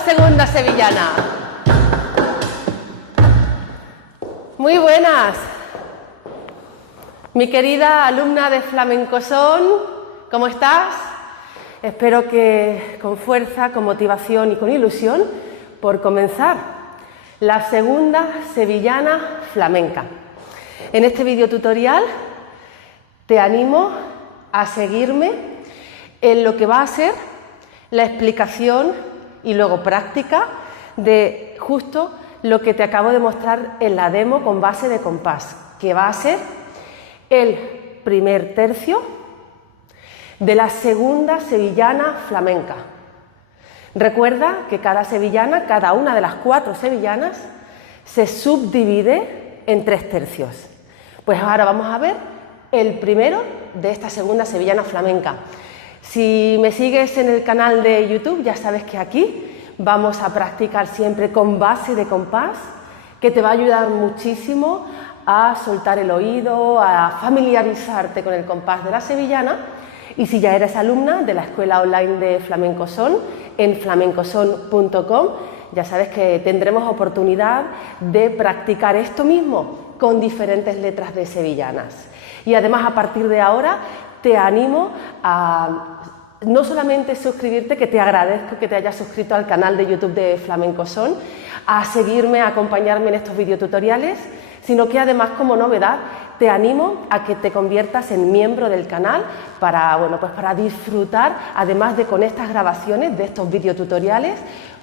segunda sevillana. Muy buenas. Mi querida alumna de Flamenco Son, ¿cómo estás? Espero que con fuerza, con motivación y con ilusión por comenzar la segunda sevillana flamenca. En este vídeo tutorial te animo a seguirme en lo que va a ser la explicación y luego práctica de justo lo que te acabo de mostrar en la demo con base de compás, que va a ser el primer tercio de la segunda sevillana flamenca. Recuerda que cada sevillana, cada una de las 4 sevillanas, se subdivide en 3 tercios. Pues ahora vamos a ver el primero de esta segunda sevillana flamenca. Si me sigues en el canal de YouTube, ya sabes que aquí vamos a practicar siempre con base de compás, que te va a ayudar muchísimo a soltar el oído, a familiarizarte con el compás de la sevillana. Y si ya eres alumna de la escuela online de Flamenco Son, en flamencoson.com, ya sabes que tendremos oportunidad de practicar esto mismo con diferentes letras de sevillanas. Y además, a partir de ahora, te animo a no solamente suscribirte, que te agradezco que te hayas suscrito al canal de YouTube de Flamenco Son, a seguirme, a acompañarme en estos videotutoriales, sino que además, como novedad, te animo a que te conviertas en miembro del canal para, pues para disfrutar, además de con estas grabaciones de estos videotutoriales,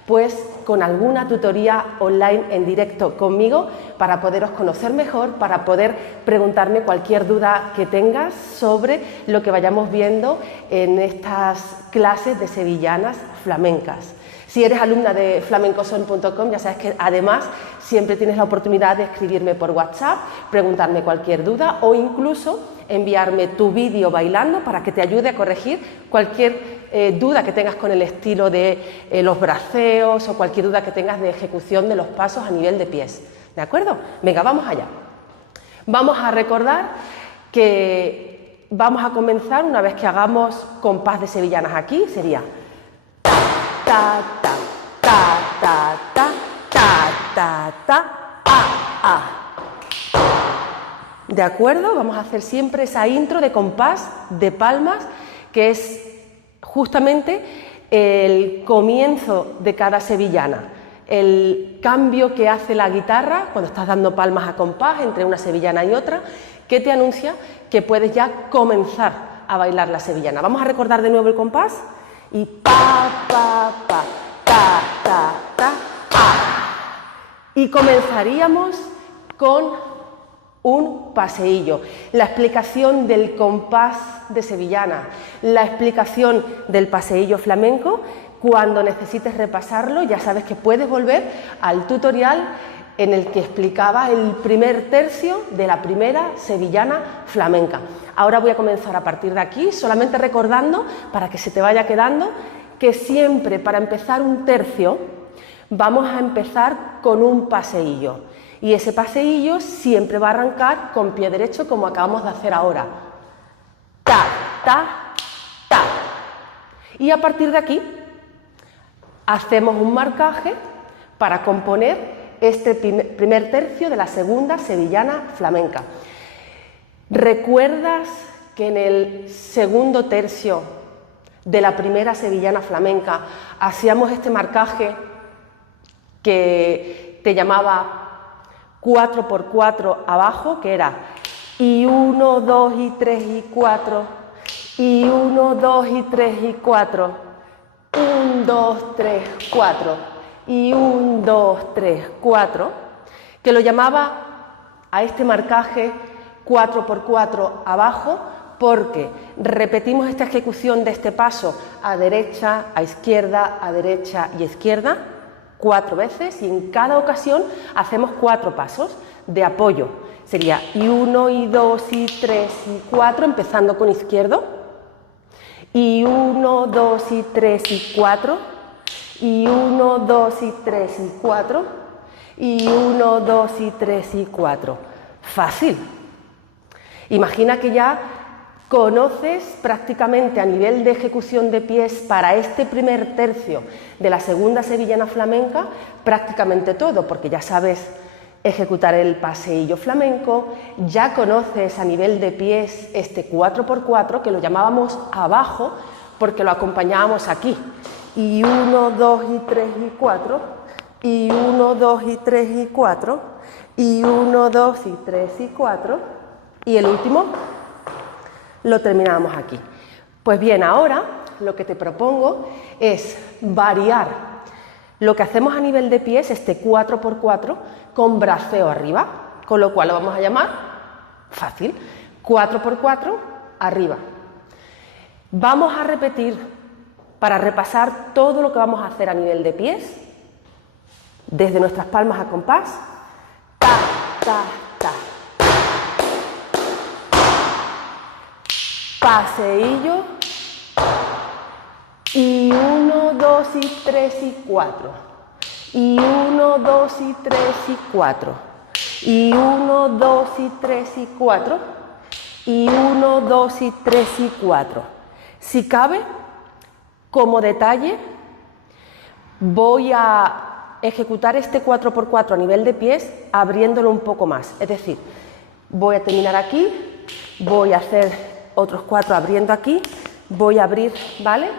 pues con alguna tutoría online en directo conmigo para poderos conocer mejor, para poder preguntarme cualquier duda que tengas sobre lo que vayamos viendo en estas clases de sevillanas flamencas. Si eres alumna de flamencoson.com, ya sabes que además siempre tienes la oportunidad de escribirme por WhatsApp, preguntarme cualquier duda o incluso enviarme tu vídeo bailando para que te ayude a corregir cualquier duda que tengas con el estilo de los braceos o cualquier duda que tengas de ejecución de los pasos a nivel de pies. ¿De acuerdo? Venga, vamos allá. Vamos a recordar que vamos a comenzar una vez que hagamos compás de sevillanas aquí, sería ta, ta, ta, ta, ta, ta, ta, ta, a. ¿De acuerdo? Vamos a hacer siempre esa intro de compás de palmas, que es justamente el comienzo de cada sevillana, el cambio que hace la guitarra cuando estás dando palmas a compás entre una sevillana y otra, que te anuncia que puedes ya comenzar a bailar la sevillana. Vamos a recordar de nuevo el compás y pa, pa, pa, ta, ta, ta, a. Y comenzaríamos con un paseillo, la explicación del compás de sevillana, la explicación del paseillo flamenco. Cuando necesites repasarlo, ya sabes que puedes volver al tutorial en el que explicaba el primer tercio de la primera sevillana flamenca. Ahora voy a comenzar a partir de aquí, solamente recordando, para que se te vaya quedando, que siempre para empezar un tercio vamos a empezar con un paseillo. Y ese paseillo siempre va a arrancar con pie derecho, como acabamos de hacer ahora. Ta, ta, ta. Y a partir de aquí hacemos un marcaje para componer este primer tercio de la segunda sevillana flamenca. ¿Recuerdas que en el segundo tercio de la primera sevillana flamenca hacíamos este marcaje que te llamaba 4×4 abajo, que era y 1, 2 y 3 y 4, y 1, 2 y 3 y 4, 1, 2, 3, 4, y 1, 2, 3, 4, que lo llamaba a este marcaje 4×4 abajo, porque repetimos esta ejecución de este paso a derecha, a derecha y izquierda 4 veces, y en cada ocasión hacemos 4 pasos de apoyo. Sería y 1, y 2, y 3, y 4, empezando con izquierdo, y 1, 2, y 3, y 4, y 1, 2, y 3, y 4, y 1, 2, y 3, y 4. Fácil. Imagina que ya Conoces prácticamente a nivel de ejecución de pies para este primer tercio de la segunda sevillana flamenca prácticamente todo, porque ya sabes ejecutar el paseillo flamenco, ya conoces a nivel de pies este 4x4 que lo llamábamos abajo porque lo acompañábamos aquí. Y 1, 2 y 3 y 4, y 1, 2 y 3 y 4, y 1, 2 y 3 y 4, y el último lo terminamos aquí. Pues bien, ahora lo que te propongo es variar lo que hacemos a nivel de pies, este 4x4, con braceo arriba, con lo cual lo vamos a llamar fácil, 4x4 arriba. Vamos a repetir para repasar todo lo que vamos a hacer a nivel de pies, desde nuestras palmas a compás, ta, ta, ta. Paseillo, y 1, 2 y 3 y 4, y 1, 2 y 3 y 4, y 1, 2 y 3 y 4, y 1, 2 y 3 y 4. Si cabe, como detalle, voy a ejecutar este 4x4 a nivel de pies abriéndolo un poco más, es decir, voy a terminar aquí, voy a hacer otros 4 abriendo aquí, voy a abrir, ¿vale?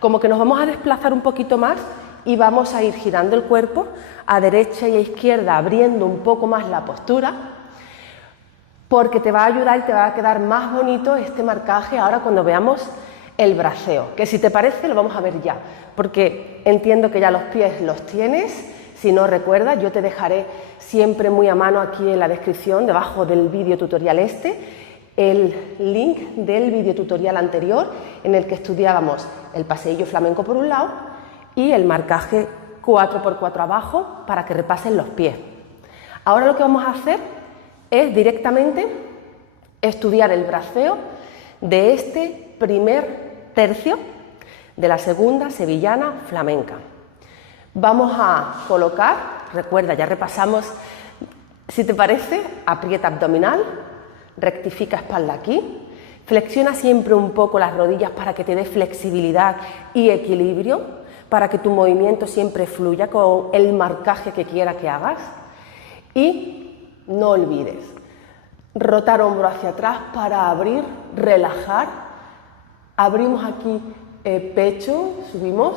Como que nos vamos a desplazar un poquito más y vamos a ir girando el cuerpo a derecha y a izquierda, abriendo un poco más la postura, porque te va a ayudar y te va a quedar más bonito este marcaje ahora cuando veamos el braceo, que si te parece lo vamos a ver ya, porque entiendo que ya los pies los tienes. Si no recuerdas, yo te dejaré siempre muy a mano aquí en la descripción, debajo del vídeo tutorial el link del vídeo tutorial anterior en el que estudiábamos el paseillo flamenco por un lado y el marcaje 4x4 abajo para que repasen los pies. Ahora lo que vamos a hacer es directamente estudiar el braceo de este primer tercio de la segunda sevillana flamenca. Vamos a colocar, recuerda, ya repasamos, si te parece, aprieta abdominal, rectifica espalda aquí, flexiona siempre un poco las rodillas para que te dé flexibilidad y equilibrio, para que tu movimiento siempre fluya con el marcaje que quiera que hagas. Y no olvides rotar hombro hacia atrás para abrir, relajar, abrimos aquí pecho, subimos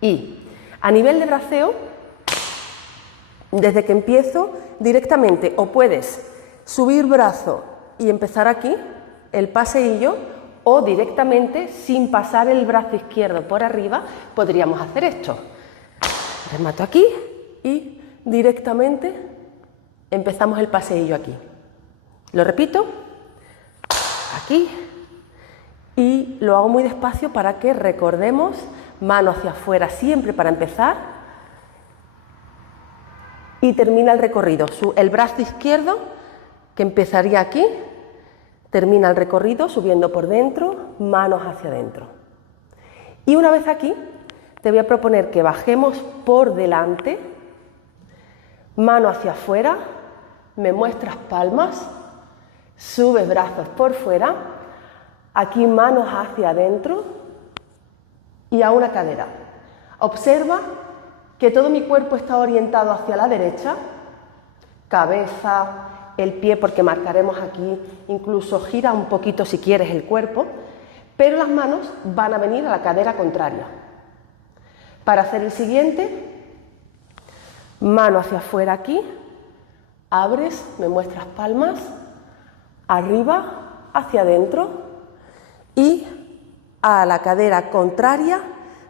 y a nivel de braceo, desde que empiezo directamente o puedes subir brazo y empezar aquí, el paseillo, o directamente, sin pasar el brazo izquierdo por arriba, podríamos hacer esto. Remato aquí y directamente empezamos el paseillo aquí. Lo repito, aquí, y lo hago muy despacio para que recordemos, mano hacia afuera siempre para empezar, y termina el recorrido. El brazo izquierdo, que empezaría aquí, termina el recorrido subiendo por dentro, manos hacia adentro. Y una vez aquí, te voy a proponer que bajemos por delante, mano hacia afuera, me muestras palmas, subes brazos por fuera, aquí manos hacia adentro y a una cadera. Observa que todo mi cuerpo está orientado hacia la derecha, cabeza, el pie, porque marcaremos aquí, incluso gira un poquito si quieres el cuerpo, pero las manos van a venir a la cadera contraria. Para hacer el siguiente, mano hacia afuera aquí, abres, me muestras palmas, arriba, hacia adentro y a la cadera contraria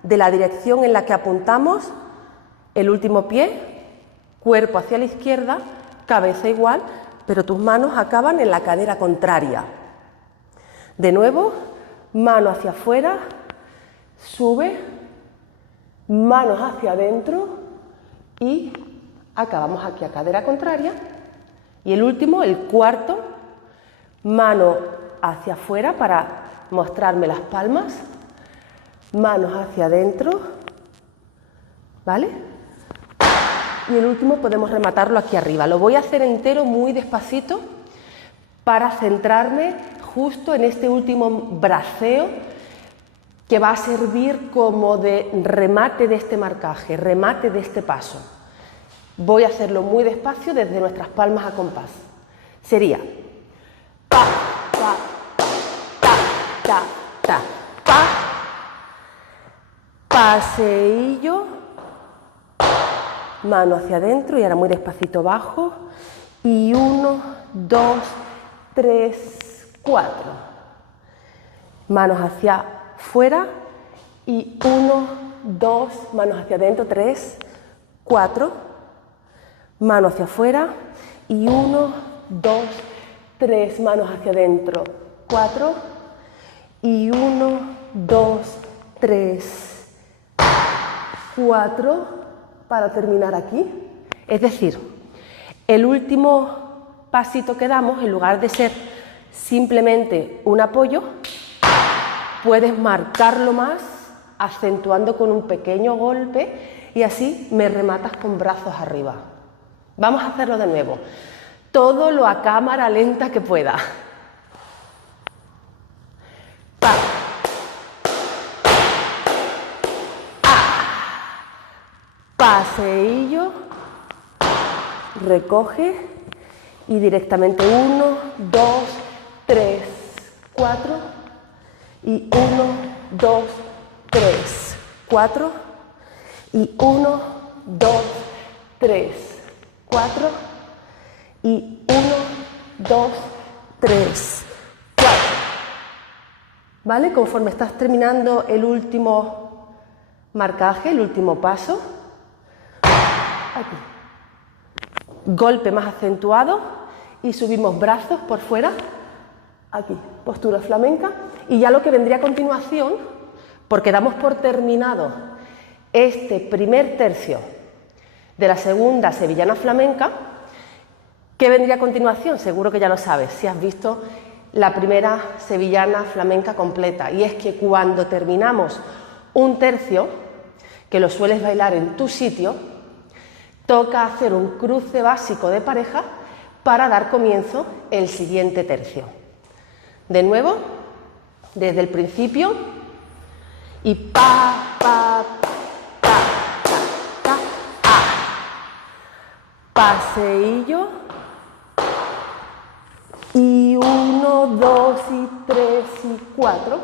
de la dirección en la que apuntamos, el último pie, cuerpo hacia la izquierda, cabeza igual, pero tus manos acaban en la cadera contraria. De nuevo, mano hacia afuera, sube, manos hacia adentro y acabamos aquí a cadera contraria. Y el último, el cuarto, mano hacia afuera para mostrarme las palmas, manos hacia adentro, ¿vale? Y el último podemos rematarlo aquí arriba. Lo voy a hacer entero muy despacito para centrarme justo en este último braceo que va a servir como de remate de este marcaje, remate de este paso. Voy a hacerlo muy despacio desde nuestras palmas a compás. Sería pa, pa, ta, ta, ta, pa, paseillo, mano hacia adentro y ahora muy despacito bajo. Y 1, 2, 3, 4. Manos hacia fuera y 1, 2, manos hacia adentro, 3, 4. Mano hacia afuera y 1, 2, 3, manos hacia adentro, 4 y 1, 2, 3, 4 para terminar aquí. Es decir, el último pasito que damos, en lugar de ser simplemente un apoyo, puedes marcarlo más acentuando con un pequeño golpe y así me rematas con brazos arriba. Vamos a hacerlo de nuevo. Todo lo a cámara lenta que pueda. Pa. Paseillo. Recoge. Y directamente 1, 2, 3, 4. Y 1, 2, 3, 4. Y 1, 2, 3, 4 y 1, 2, 3, 4. ¿Vale? Conforme estás terminando el último marcaje, el último paso, aquí. Golpe más acentuado y subimos brazos por fuera, aquí, postura flamenca. Y ya lo que vendría a continuación, porque damos por terminado este primer tercio de la segunda sevillana flamenca, ¿qué vendría a continuación? Seguro que ya lo sabes, si has visto la primera sevillana flamenca completa. Y es que cuando terminamos un tercio, que lo sueles bailar en tu sitio, toca hacer un cruce básico de pareja para dar comienzo el siguiente tercio. De nuevo, desde el principio, y pa, pa, ta, ta, ta, a. Paseillo. Y 1, 2 y 3 y 4.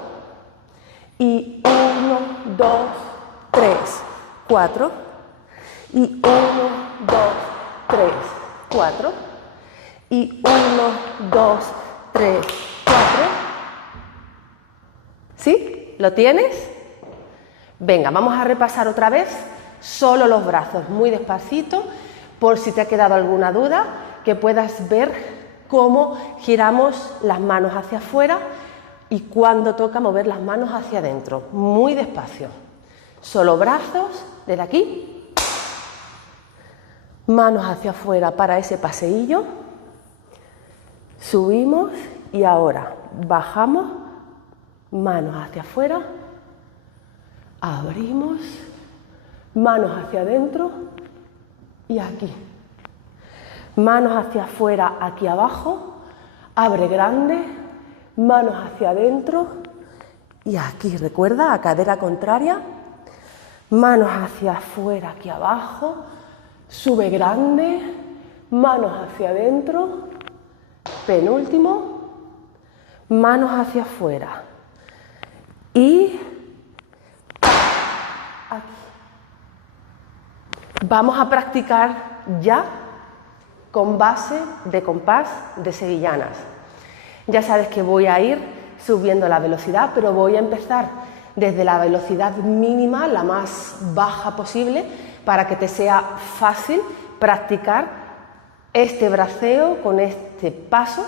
Y 1, 2, 3, 4. Y 1, 2, 3, 4. Y 1, 2, 3, 4. ¿Sí? ¿Lo tienes? Venga, vamos a repasar otra vez solo los brazos, muy despacito, por si te ha quedado alguna duda, que puedas ver cómo giramos las manos hacia afuera y cuando toca mover las manos hacia adentro, muy despacio. Solo brazos, desde aquí, manos hacia afuera para ese paseillo, subimos y ahora bajamos, manos hacia afuera, abrimos, manos hacia adentro y aquí. Manos hacia afuera, aquí abajo, abre grande, manos hacia adentro y aquí, recuerda, a cadera contraria, manos hacia afuera, aquí abajo, sube grande, manos hacia adentro, penúltimo, manos hacia afuera y aquí. Vamos a practicar ya con base de compás de sevillanas. Ya sabes que voy a ir subiendo la velocidad, pero voy a empezar desde la velocidad mínima, la más baja posible, para que te sea fácil practicar este braceo con este paso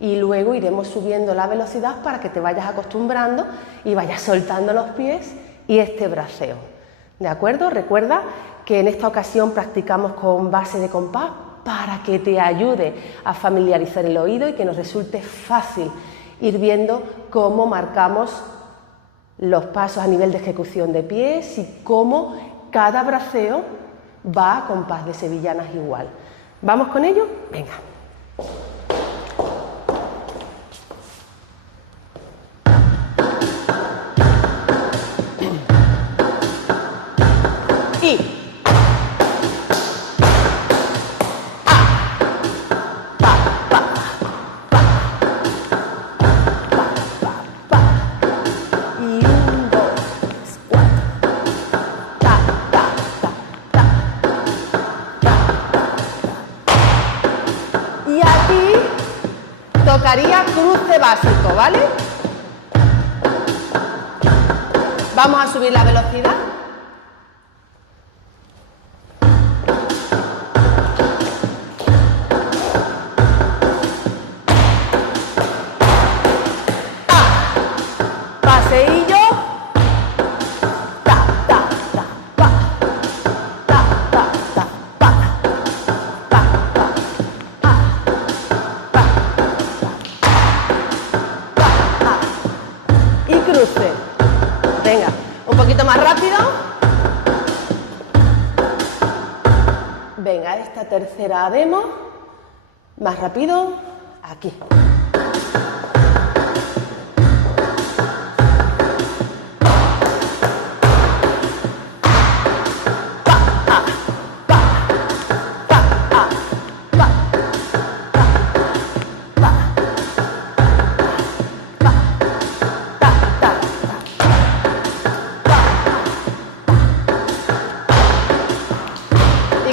y luego iremos subiendo la velocidad para que te vayas acostumbrando y vayas soltando los pies y este braceo. ¿De acuerdo? Recuerda que en esta ocasión practicamos con base de compás para que te ayude a familiarizar el oído y que nos resulte fácil ir viendo cómo marcamos los pasos a nivel de ejecución de pies y cómo cada braceo va a compás de sevillanas igual. ¿Vamos con ello? Venga. aquí. Tocaría cruce básico, ¿vale? Vamos a subir la velocidad. Paseillo. Cruce. Venga, un poquito más rápido. Venga, esta tercera demo. Más rápido. Aquí.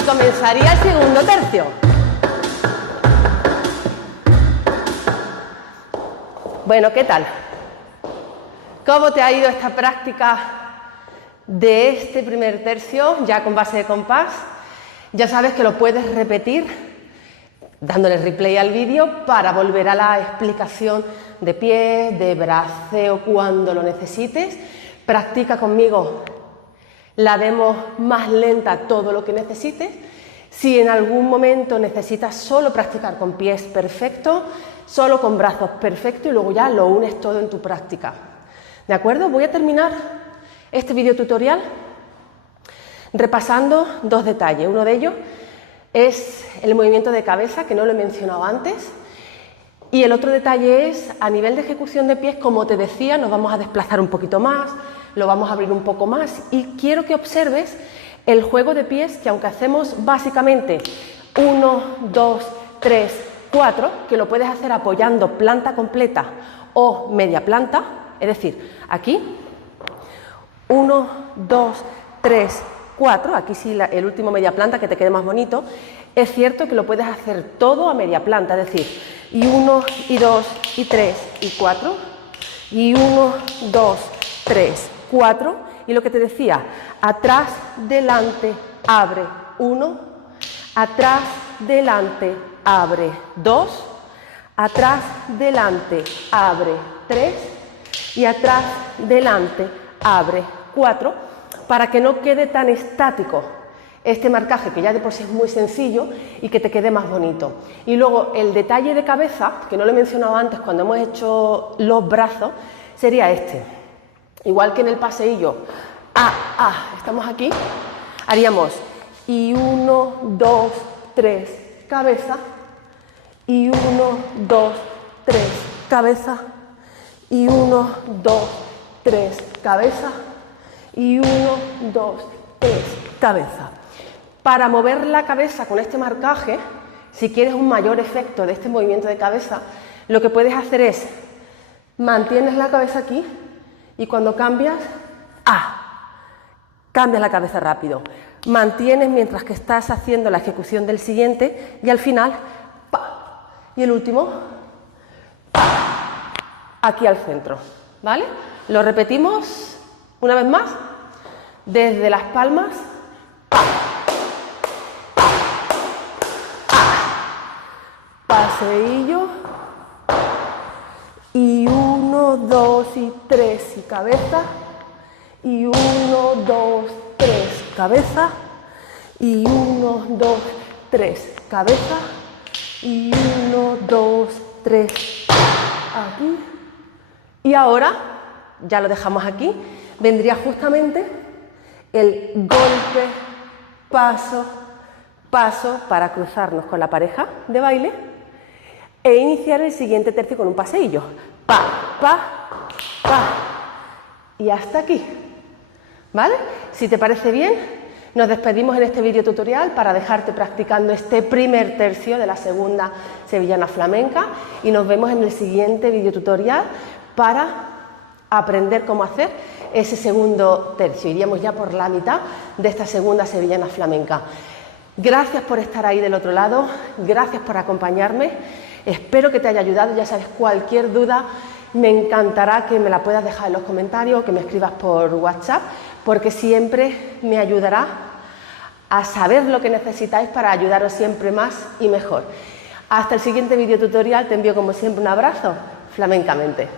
Comenzaría el segundo tercio. Bueno, ¿qué tal? ¿Cómo te ha ido esta práctica de este primer tercio, ya con base de compás? Ya sabes que lo puedes repetir dándole replay al vídeo para volver a la explicación de pies, de braceo cuando lo necesites. Practica conmigo la demo más lenta, todo lo que necesites. Si en algún momento necesitas solo practicar con pies, perfecto, solo con brazos, perfecto, y luego ya lo unes todo en tu práctica. ¿De acuerdo? Voy a terminar este video tutorial repasando dos detalles. Uno de ellos es el movimiento de cabeza, que no lo he mencionado antes, y el otro detalle es, a nivel de ejecución de pies, como te decía, nos vamos a desplazar un poquito más, lo vamos a abrir un poco más, y quiero que observes el juego de pies, que aunque hacemos básicamente 1, 2, 3, 4, que lo puedes hacer apoyando planta completa o media planta, es decir, aquí, 1, 2, 3, 4, aquí sí el último media planta, que te quede más bonito. Es cierto que lo puedes hacer todo a media planta, es decir, y 1, y 2, y 3, y 4, y 1, 2, 3, 4, y lo que te decía, atrás, delante, abre 1, atrás, delante, abre 2, atrás, delante, abre 3, y atrás, delante, abre 4, para que no quede tan estático este marcaje, que ya de por sí es muy sencillo, y que te quede más bonito. Y luego el detalle de cabeza, que no lo he mencionado antes cuando hemos hecho los brazos, sería este. Igual que en el paseillo, estamos aquí, haríamos y 1, 2, 3, cabeza, y 1, 2, 3, cabeza, y 1, 2, 3, cabeza, y 1, 2, 3, cabeza. Para mover la cabeza con este marcaje, si quieres un mayor efecto de este movimiento de cabeza, lo que puedes hacer es, mantienes la cabeza aquí y cuando cambias, cambias la cabeza rápido. Mantienes mientras que estás haciendo la ejecución del siguiente y al final, y el último, aquí al centro, ¿vale? Lo repetimos una vez más, desde las palmas, paseillo, y 1, 2 y 3 y cabeza, y 1, 2, 3, cabeza, y 1, 2, 3, cabeza, y 1, 2, 3, aquí, y ahora, ya lo dejamos aquí, vendría justamente el golpe, paso, paso, para cruzarnos con la pareja de baile e iniciar el siguiente tercio con un paseillo. Pa, pa, pa. Y hasta aquí. ¿Vale? Si te parece bien, Nos despedimos en este vídeo tutorial para dejarte practicando este primer tercio de la segunda sevillana flamenca y nos vemos en el siguiente vídeo tutorial para aprender cómo hacer ese segundo tercio. Iríamos ya por la mitad de esta segunda sevillana flamenca. Gracias por estar ahí del otro lado, gracias por acompañarme, espero que te haya ayudado. Ya sabes, cualquier duda me encantará que me la puedas dejar en los comentarios o que me escribas por WhatsApp, porque siempre me ayudará a saber lo que necesitáis para ayudaros siempre más y mejor. Hasta el siguiente vídeo tutorial, te envío como siempre un abrazo flamencamente.